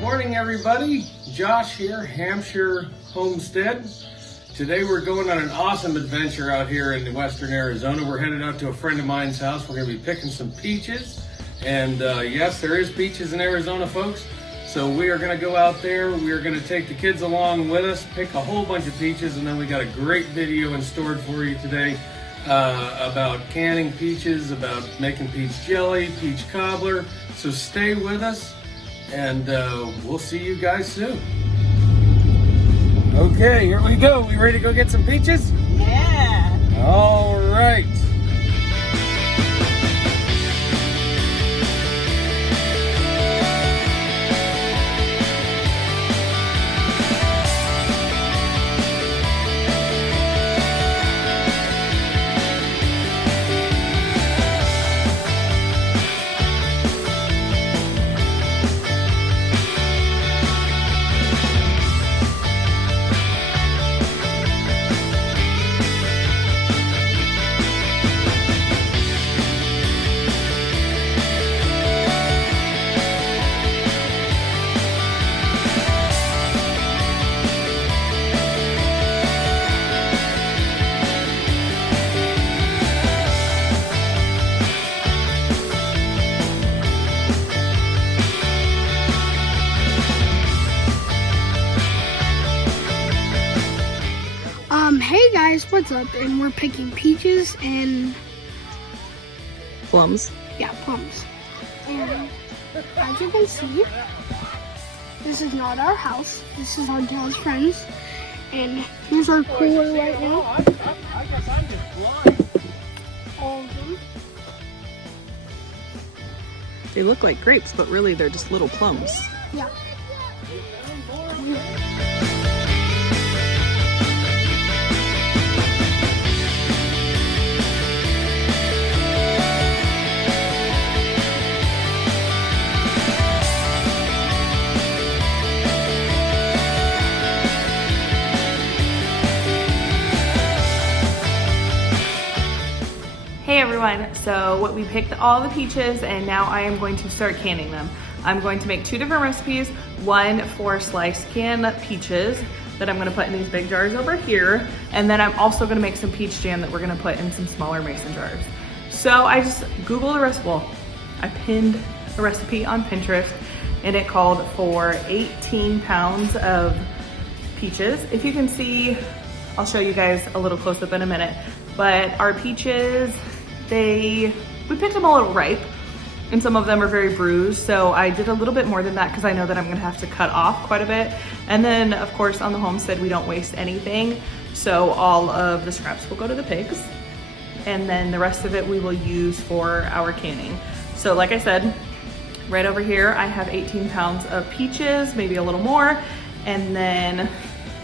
Morning everybody, Josh here, Hampshire Homestead. Today we're going on an awesome adventure out here in western Arizona. We're headed out to a friend of mine's house. We're going to be picking some peaches. And yes, there is peaches in Arizona, folks. So we are going to go out there. We are going to take the kids along with us, pick a whole bunch of peaches, and then we got a great video in store for you today about canning peaches, about making peach jelly, peach cobbler. So stay with us. And we'll see you guys soon. Okay, here we go. We ready to go get some peaches? Yeah. All right. Hey guys, what's up? And we're picking peaches and Plums. Yeah, plums. And as you can see, this is not our house. This is our dad's friends. And here's our cooler right now. I guess I'm just blind. All of them. They look like grapes, but really they're just little plums. Yeah. Hey everyone, so we picked all the peaches and now I am going to start canning them. I'm going to make two different recipes, one for sliced canned peaches that I'm gonna put in these big jars over here, and then I'm also gonna make some peach jam that we're gonna put in some smaller mason jars. So I just Googled a recipe, well, I pinned a recipe on Pinterest and it called for 18 pounds of peaches. If you can see, I'll show you guys a little close up in a minute, but our peaches, we picked them a little ripe and some of them are very bruised. So I did a little bit more than that because I know that I'm gonna have to cut off quite a bit. And then of course on the homestead, we don't waste anything. So all of the scraps will go to the pigs. And then the rest of it we will use for our canning. So like I said, right over here, I have 18 pounds of peaches, maybe a little more. And then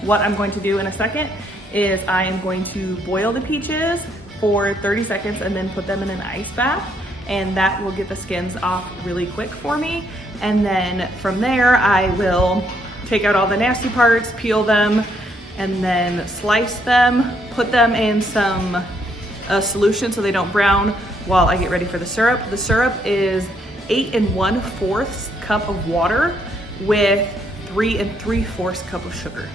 what I'm going to do in a second is I am going to boil the peaches for 30 seconds and then put them in an ice bath, and that will get the skins off really quick for me. And then from there I will take out all the nasty parts, peel them, and then slice them, put them in some solution so they don't brown while I get ready for the syrup. The syrup is 8 1/4 cup of water with 3 3/4 cup of sugar.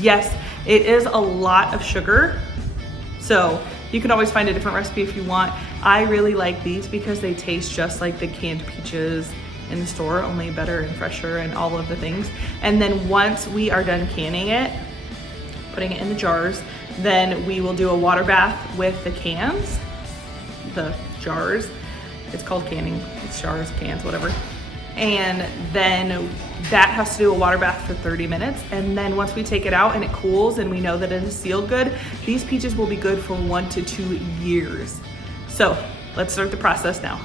Yes, it is a lot of sugar. So you can always find a different recipe if you want. I really like these because they taste just like the canned peaches in the store, only better and fresher and all of the things. And then once we are done canning it, putting it in the jars, then we will do a water bath with the cans, the jars. It's called canning, it's jars, cans, whatever. And then that has to do a water bath for 30 minutes. And then once we take it out and it cools and we know that it is sealed good, these peaches will be good for 1 to 2 years. So let's start the process now.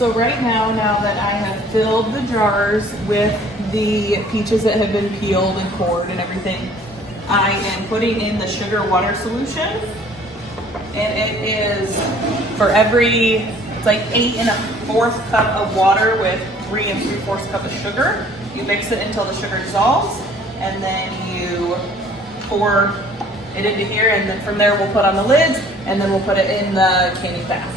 So right now that I have filled the jars with the peaches that have been peeled and cored and everything, I am putting in the sugar water solution. And it is for it's like 8 1/4 cup of water with 3 3/4 cup of sugar. You mix it until the sugar dissolves, and then you pour it into here, and then from there we'll put on the lids, and then we'll put it in the canning bath.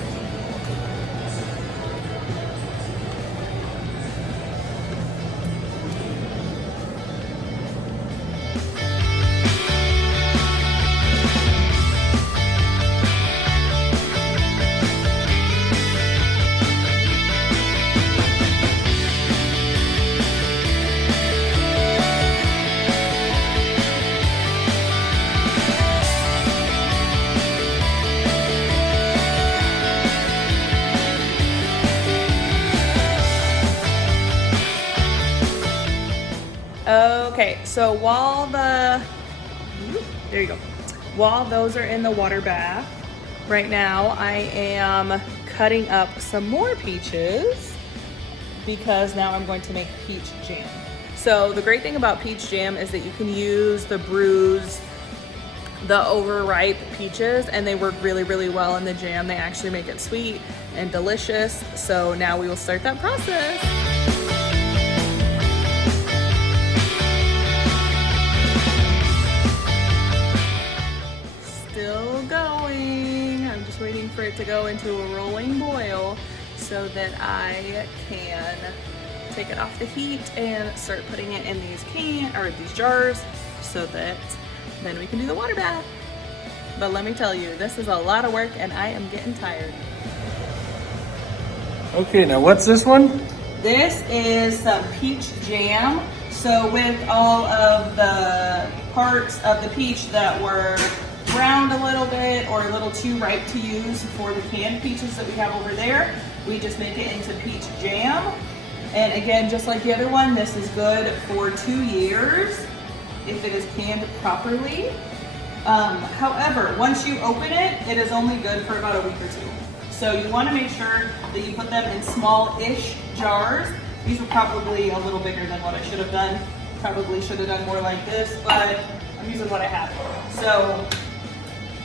Okay, so while while those are in the water bath, right now I am cutting up some more peaches because now I'm going to make peach jam. So the great thing about peach jam is that you can use the bruised, the overripe peaches, and they work really, really well in the jam. They actually make it sweet and delicious. So now we will start that process. Still going. I'm just waiting for it to go into a rolling boil so that I can take it off the heat and start putting it in these jars so that then we can do the water bath. But let me tell you, this is a lot of work and I am getting tired. Okay, now what's this one? This is some peach jam. So with all of the parts of the peach that were browned a little bit or a little too ripe to use for the canned peaches that we have over there, we just make it into peach jam. And again, just like the other one, this is good for 2 years if it is canned properly. However, once you open it, it is only good for about a week or 2. So you want to make sure that you put them in small-ish jars. These were probably a little bigger than what I should have done. Probably should have done more like this, but I'm using what I have. So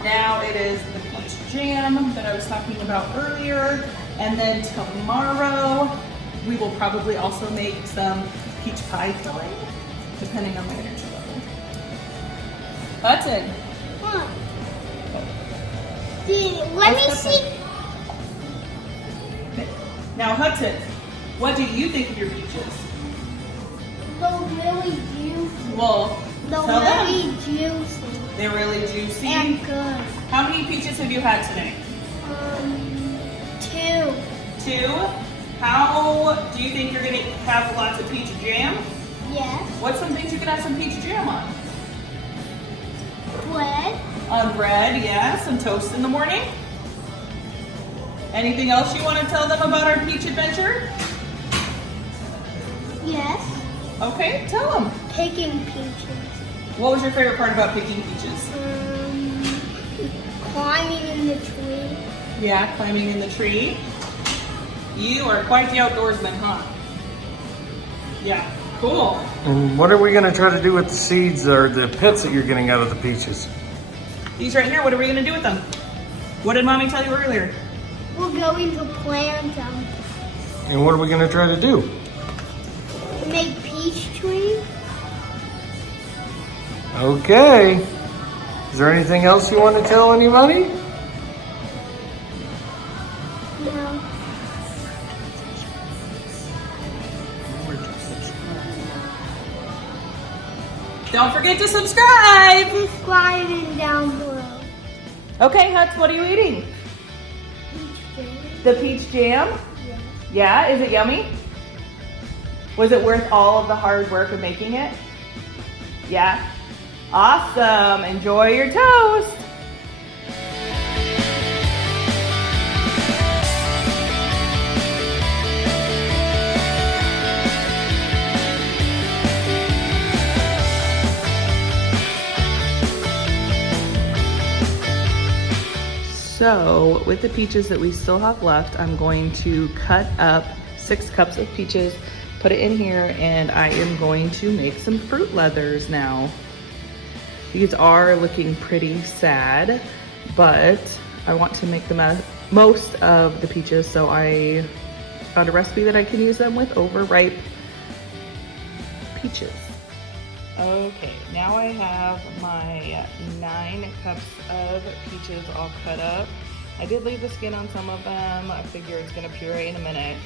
now it is the peach jam that I was talking about earlier. And then tomorrow, we will probably also make some peach pie filling, depending on my energy level. Hudson. Let me see. Now Hudson, what do you think of your peaches? They're really juicy. Well, They're tell really them. juicy They're really juicy. and good. How many peaches have you had today? 2. 2. How do you think you're gonna have lots of peach jam? Yes. What's some things you could have some peach jam on? Bread. On bread, yeah. Some toast in the morning. Anything else you want to tell them about our peach adventure? Yes. Okay, tell them. Picking peaches. What was your favorite part about picking peaches? Climbing in the tree. Yeah, climbing in the tree. You are quite the outdoorsman, huh? Yeah, cool. And what are we gonna try to do with the seeds or the pits that you're getting out of the peaches? These right here, what are we gonna do with them? What did Mommy tell you earlier? We're going to plant them. And what are we gonna try to do? Make peach trees. Okay. Is there anything else you want to tell anybody? No. Don't forget to subscribe! Subscribing down below. Okay, Huts, what are you eating? Peach trees. The peach jam? Yes. Yeah, is it yummy? Was it worth all of the hard work of making it? Yeah? Awesome, enjoy your toast. So with the peaches that we still have left, I'm going to cut up 6 cups of peaches, put it in here, and I am going to make some fruit leathers now. These are looking pretty sad, but I want to make the most of the peaches, so I found a recipe that I can use them with overripe peaches. Okay, now I have my 9 cups of peaches all cut up. I did leave the skin on some of them. I figure it's gonna puree in a minute.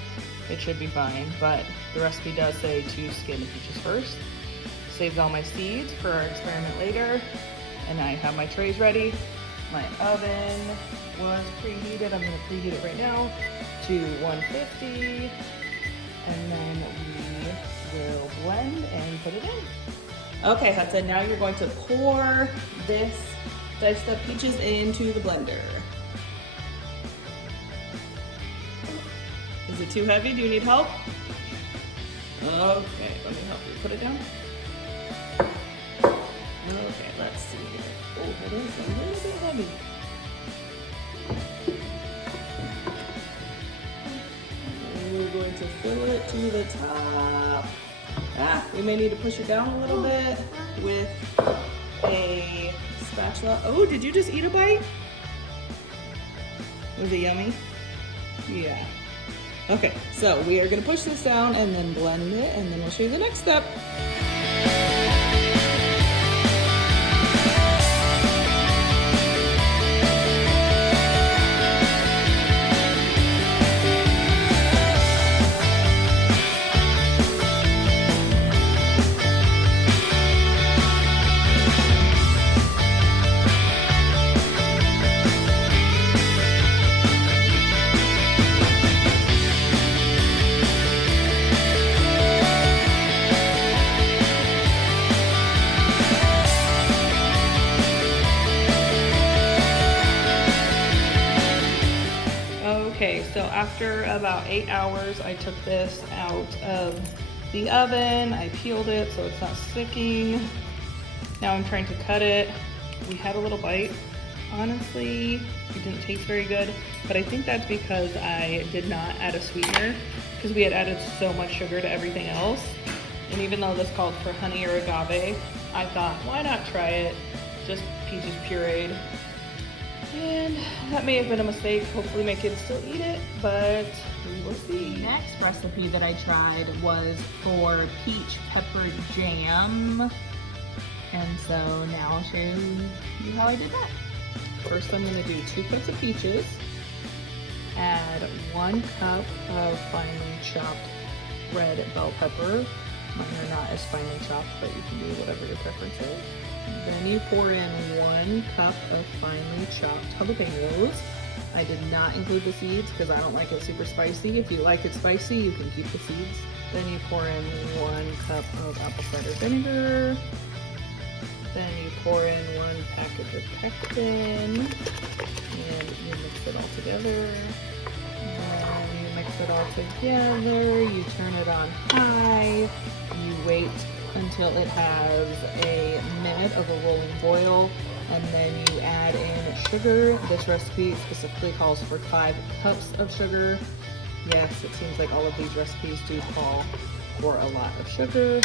It should be fine, but the recipe does say to skin the peaches first. Saved all my seeds for our experiment later, and I have my trays ready. My oven was preheated. I'm gonna preheat it right now to 150, and then we will blend and put it in. Okay, Hudson, now you're going to pour this diced up peaches into the blender. Is it too heavy? Do you need help? Okay, let me help you. Put it down. Okay, let's see here. Oh, it is a little bit heavy. And we're going to fill it to the top. We may need to push it down a little bit with a spatula. Oh, did you just eat a bite? Was it yummy? Yeah. Okay, so we are gonna push this down and then blend it, and then we'll show you the next step. Okay, so after about 8 hours, I took this out of the oven. I peeled it so it's not sticking. Now I'm trying to cut it. We had a little bite. Honestly, it didn't taste very good, but I think that's because I did not add a sweetener, because we had added so much sugar to everything else. And even though this called for honey or agave, I thought, why not try it? Just peaches pureed. And that may have been a mistake. Hopefully my kids still eat it, but we will see. The next recipe that I tried was for peach pepper jam. And so now I'll show you how I did that. First I'm gonna do 2 cups of peaches, add 1 cup of finely chopped red bell pepper. Mine are not as finely chopped, but you can do whatever your preference is. Then you pour in 1 cup of finely chopped jalapenos. I did not include the seeds because I don't like it super spicy. If you like it spicy, you can keep the seeds. Then you pour in 1 cup of apple cider vinegar. Then you pour in 1 package of pectin, and you mix it all together. And then you mix it all together, you turn it on high, you wait until it has a minute of a rolling boil, and then you add in sugar. This recipe specifically calls for 5 cups of sugar. Yes, it seems like all of these recipes do call for a lot of sugar.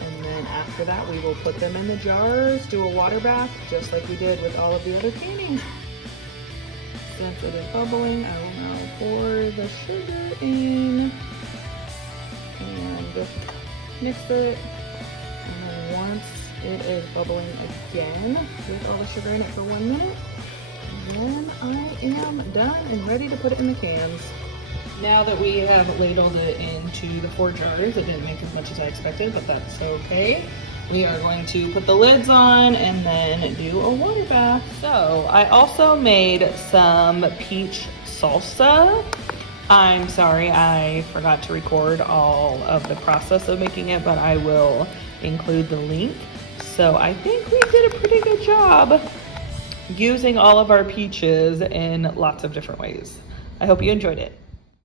And then after that, we will put them in the jars, do a water bath, just like we did with all of the other canning. Since it is bubbling, I will now pour the sugar in and mix it. And then once it is bubbling again with all the sugar in it for 1 minute, then I am done and ready to put it in the cans. Now that we have ladled it into the 4 jars, it didn't make as much as I expected, but that's okay. We are going to put the lids on and then do a water bath. So I also made some peach salsa. I'm sorry, I forgot to record all of the process of making it, but I will include the link. So I think we did a pretty good job using all of our peaches in lots of different ways. I hope you enjoyed it.